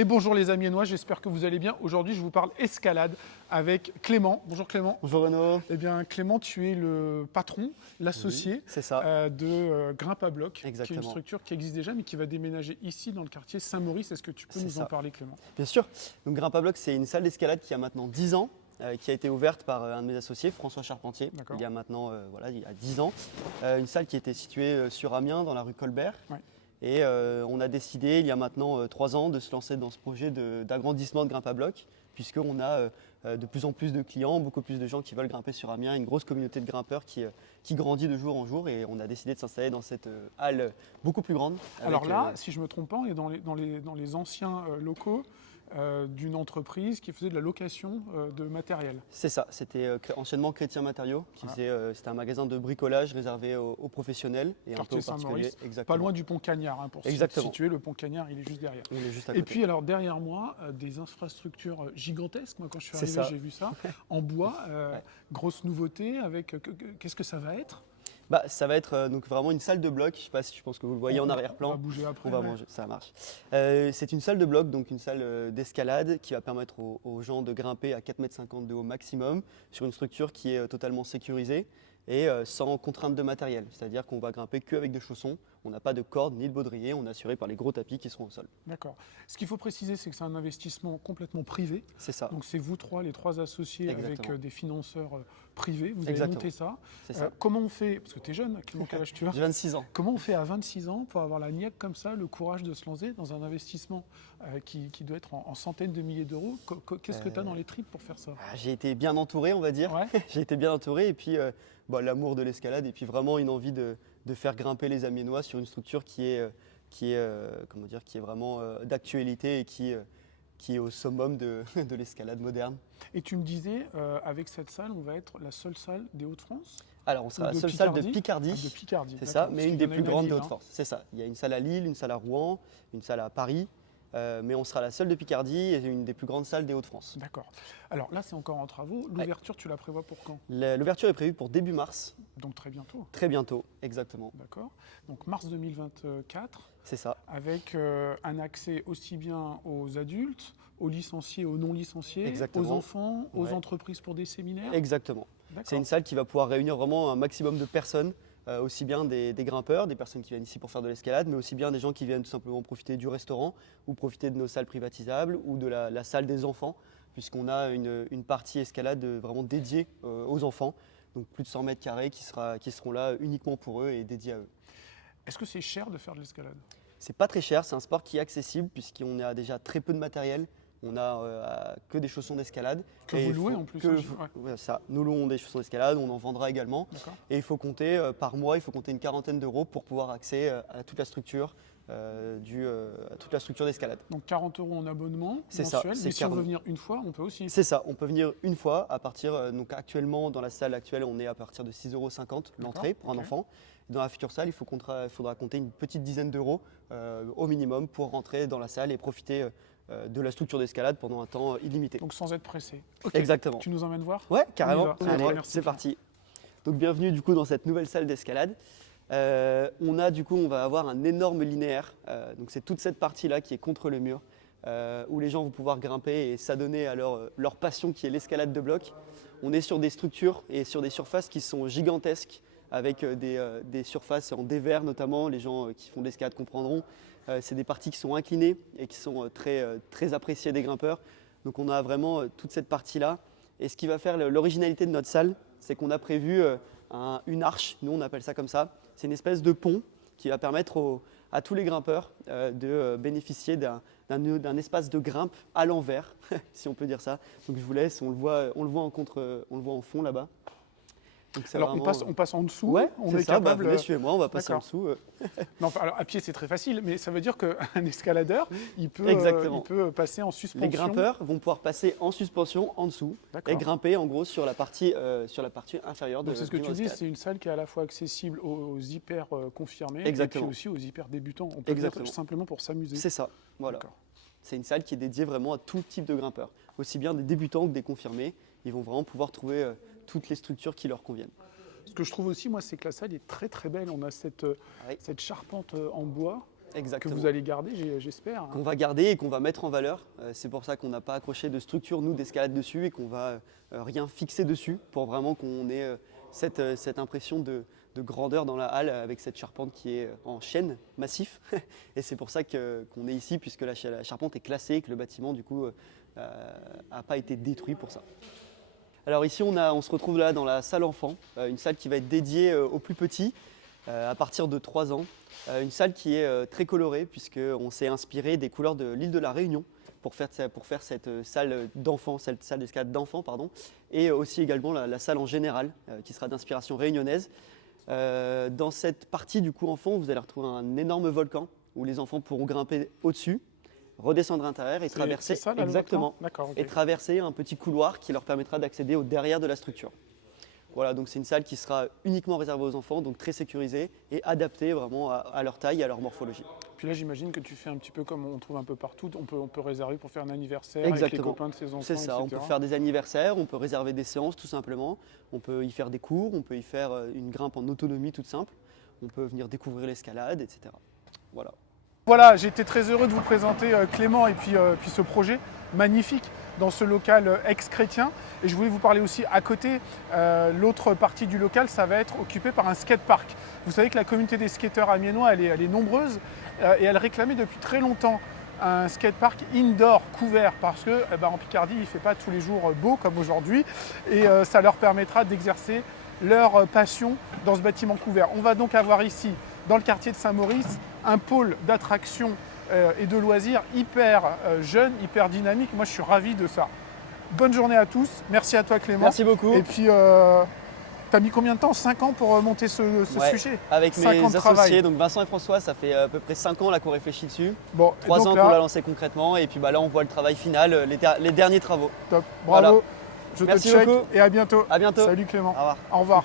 Et bonjour les Amiénois, j'espère que vous allez bien. Aujourd'hui, je vous parle escalade avec Clément. Bonjour Clément. Bonjour Renaud. Eh bien Clément, tu es le patron, l'associé Oui, c'est ça. de Grimpe à Bloc, qui est une Exactement. structure qui existe déjà mais qui va déménager ici dans le quartier Saint-Maurice. Est-ce que tu peux C'est nous en ça. parler Clément? Bien sûr. Donc Grimpe à Bloc, c'est une salle d'escalade qui a maintenant 10 ans, qui a été ouverte par un de mes associés, François Charpentier, D'accord. il y a maintenant il y a 10 ans. Une salle qui était située sur Amiens, dans la rue Colbert. Ouais. Et on a décidé, il y a maintenant 3 ans, de se lancer dans ce projet d'agrandissement de Grimpe à Bloc, puisqu'on a de plus en plus de clients, beaucoup plus de gens qui veulent grimper sur Amiens, une grosse communauté de grimpeurs qui grandit de jour en jour, et on a décidé de s'installer dans cette halle beaucoup plus grande. Alors là, si je ne me trompe pas, on est dans les anciens locaux d'une entreprise qui faisait de la location de matériel. C'est ça, c'était anciennement Chrétien Matériaux, c'était un magasin de bricolage réservé aux professionnels et un peu Quartier aux particuliers. Saint-Maurice, Exactement. pas loin du pont Cagnard, hein, pour se Exactement. situer. Le pont Cagnard, il est juste derrière. Il est juste à Et côté. puis alors derrière moi, des infrastructures gigantesques. Moi quand je suis C'est arrivé, ça. j'ai vu ça en bois. Ouais. Grosse nouveauté avec qu'est-ce que ça va être? Ça va être donc vraiment une salle de bloc. Je sais pas si je pense que vous le voyez en On arrière-plan. va bouger après. On va ouais. manger, ça marche. C'est une salle de bloc, donc une salle d'escalade qui va permettre aux gens de grimper à 4,50 m de haut maximum sur une structure qui est totalement sécurisée et sans contrainte de matériel. C'est-à-dire qu'on va grimper qu'avec des chaussons. On n'a pas de corde ni de baudrier, on est assuré par les gros tapis qui seront au sol. D'accord. Ce qu'il faut préciser, c'est que c'est un investissement complètement privé. C'est ça. Donc c'est vous trois, les trois associés avec Exactement. des financeurs privés. Vous avez Exactement. monté ça. C'est ça. Comment on fait, parce que tu es jeune, Clément, quel âge tu as? J'ai 26 ans. Comment on fait à 26 ans pour avoir la niaque comme ça, le courage de se lancer dans un investissement qui doit être en centaines de milliers d'euros? Qu'est-ce que tu as dans les tripes pour faire ça? J'ai été bien entouré, on va dire. Ouais. J'ai été bien entouré et puis l'amour de l'escalade et puis vraiment une envie de faire grimper les Amiénois sur une structure qui est vraiment d'actualité et qui est au summum de l'escalade moderne. Et tu me disais, avec cette salle, on va être la seule salle des Hauts-de-France? Alors on sera Ou la de seule salle de Picardie? Picardie, De Picardie, c'est ça, d'accord, mais parce une qu'il y des en a plus à grandes de Lille, hein. Haute-France. C'est ça. Il y a une salle à Lille, une salle à Rouen, une salle à Paris, mais on sera la seule de Picardie et une des plus grandes salles des Hauts-de-France. D'accord. Alors là, c'est encore en travaux. L'ouverture, tu la prévois pour quand? L'ouverture est prévue pour début mars, Donc très bientôt. très bientôt, exactement. D'accord. Donc mars 2024, C'est ça. avec un accès aussi bien aux adultes, aux licenciés, aux non licenciés, Exactement. aux enfants, aux Ouais. entreprises pour des séminaires. Exactement. D'accord. C'est une salle qui va pouvoir réunir vraiment un maximum de personnes, aussi bien des grimpeurs, des personnes qui viennent ici pour faire de l'escalade, mais aussi bien des gens qui viennent tout simplement profiter du restaurant ou profiter de nos salles privatisables ou de la salle des enfants, puisqu'on a une partie escalade vraiment dédiée aux enfants, donc plus de 100 mètres carrés qui seront là uniquement pour eux et dédiés à eux. Est-ce que c'est cher de faire de l'escalade? C'est pas très cher, c'est un sport qui est accessible puisqu'on a déjà très peu de matériel. On a que des chaussons d'escalade. Que Et vous il louez faut en plus, que- hein, ouais, ça. Nous louons des chaussons d'escalade, on en vendra également. D'accord. Et il faut compter par mois, il faut compter une quarantaine d'euros pour pouvoir accéder à toute la structure, d'escalade. Donc 40 € en abonnement C'est ça, mensuel, c'est mais si on veut 40. venir une fois, on peut aussi. C'est ça, on peut venir une fois à partir. Donc actuellement, dans la salle actuelle, on est à partir de 6,50 € l'entrée pour un ok. enfant. Dans la future salle, il faudra compter une petite dizaine d'euros au minimum pour rentrer dans la salle et profiter de la structure d'escalade pendant un temps illimité. Donc sans être pressé. Ok. Exactement. Tu nous emmènes voir? Ouais, On y carrément. va. Allez, Merci. c'est parti. Donc bienvenue du coup dans cette nouvelle salle d'escalade. On va avoir un énorme linéaire. Donc c'est toute cette partie-là qui est contre le mur, où les gens vont pouvoir grimper et s'adonner à leur passion qui est l'escalade de bloc. On est sur des structures et sur des surfaces qui sont gigantesques, avec des surfaces en dévers notamment. Les gens qui font de l'escalade comprendront. C'est des parties qui sont inclinées et qui sont très appréciées des grimpeurs. Donc on a vraiment toute cette partie-là. Et ce qui va faire l'originalité de notre salle, c'est qu'on a prévu une arche, nous on appelle ça comme ça. C'est une espèce de pont qui va permettre à tous les grimpeurs de bénéficier d'un espace de grimpe à l'envers, si on peut dire ça. Donc je vous laisse, on le voit en fond là-bas. Donc c'est Alors vraiment, on passe en dessous, Ouais, on c'est est ça, capable. venez, suivez-moi, on va passer en D'accord. dessous. Non, enfin, alors à pied c'est très facile, mais ça veut dire qu'un escaladeur, il peut passer en suspension. Les grimpeurs vont pouvoir passer en suspension en dessous D'accord. et grimper en gros sur la partie inférieure de Donc c'est ce que du tu dis, escalade. c'est une salle qui est à la fois accessible aux hyper confirmés Exactement. et puis aussi aux hyper débutants. On peut Exactement. dire simplement pour s'amuser. C'est ça, voilà. D'accord. C'est une salle qui est dédiée vraiment à tout type de grimpeurs, aussi bien des débutants que des confirmés. Ils vont vraiment pouvoir trouver toutes les structures qui leur conviennent. Ce que je trouve aussi, moi, c'est que la salle est très très belle. On a cette charpente en bois que Exactement. vous allez garder, j'espère. Qu'on va garder et qu'on va mettre en valeur. C'est pour ça qu'on n'a pas accroché de structure, nous, d'escalade dessus et qu'on va rien fixer dessus pour vraiment qu'on ait cette impression de grandeur dans la halle avec cette charpente qui est en chêne massif. Et c'est pour ça qu'on est ici, puisque la charpente est classée et que le bâtiment, du coup, n'a pas été détruit pour ça. Alors ici, on se retrouve là dans la salle enfant, une salle qui va être dédiée aux plus petits, à partir de 3 ans. Une salle qui est très colorée puisqu'on s'est inspiré des couleurs de l'île de la Réunion pour faire cette salle d'enfants, cette salle d'escalade d'enfants, pardon, et aussi également la salle en général qui sera d'inspiration réunionnaise. Dans cette partie du coup enfant, vous allez retrouver un énorme volcan où les enfants pourront grimper au-dessus, redescendre à l'intérieur et traverser c'est ça, là, le exactement, volcan D'accord, ok. et traverser un petit couloir qui leur permettra d'accéder au derrière de la structure. Voilà, donc c'est une salle qui sera uniquement réservée aux enfants, donc très sécurisée et adaptée vraiment à leur taille et à leur morphologie. Puis là, j'imagine que tu fais un petit peu comme on trouve un peu partout. On peut réserver pour faire un anniversaire avec les Exactement. copains de ses enfants, C'est ça, etc. on peut faire des anniversaires, on peut réserver des séances tout simplement, on peut y faire des cours, on peut y faire une grimpe en autonomie toute simple, on peut venir découvrir l'escalade, etc. Voilà. Voilà, j'étais très heureux de vous présenter Clément et puis ce projet magnifique dans ce local ex-chrétien. Et je voulais vous parler aussi à côté, l'autre partie du local, ça va être occupé par un skatepark. Vous savez que la communauté des skateurs amiénois, elle est nombreuse et elle réclamait depuis très longtemps un skatepark indoor couvert parce que en Picardie, il ne fait pas tous les jours beau comme aujourd'hui et ça leur permettra d'exercer leur passion dans ce bâtiment couvert. On va donc avoir ici, dans le quartier de Saint-Maurice, un pôle d'attractions et de loisirs hyper jeune, hyper dynamique. Moi, je suis ravi de ça. Bonne journée à tous. Merci à toi, Clément. Merci beaucoup. Et puis, t'as mis combien de temps? 5 ans pour monter ce Ouais, sujet? avec 5 mes ans de travail. associés, donc Vincent et François, ça fait à peu près 5 ans là qu'on réfléchit dessus. Bon, 3 donc ans là, qu'on l'a lancé concrètement et puis là on voit le travail final, les derniers travaux. top. Bravo. Voilà. Je Merci te check beaucoup. et à bientôt. À bientôt. Salut Clément. Au revoir. Au revoir.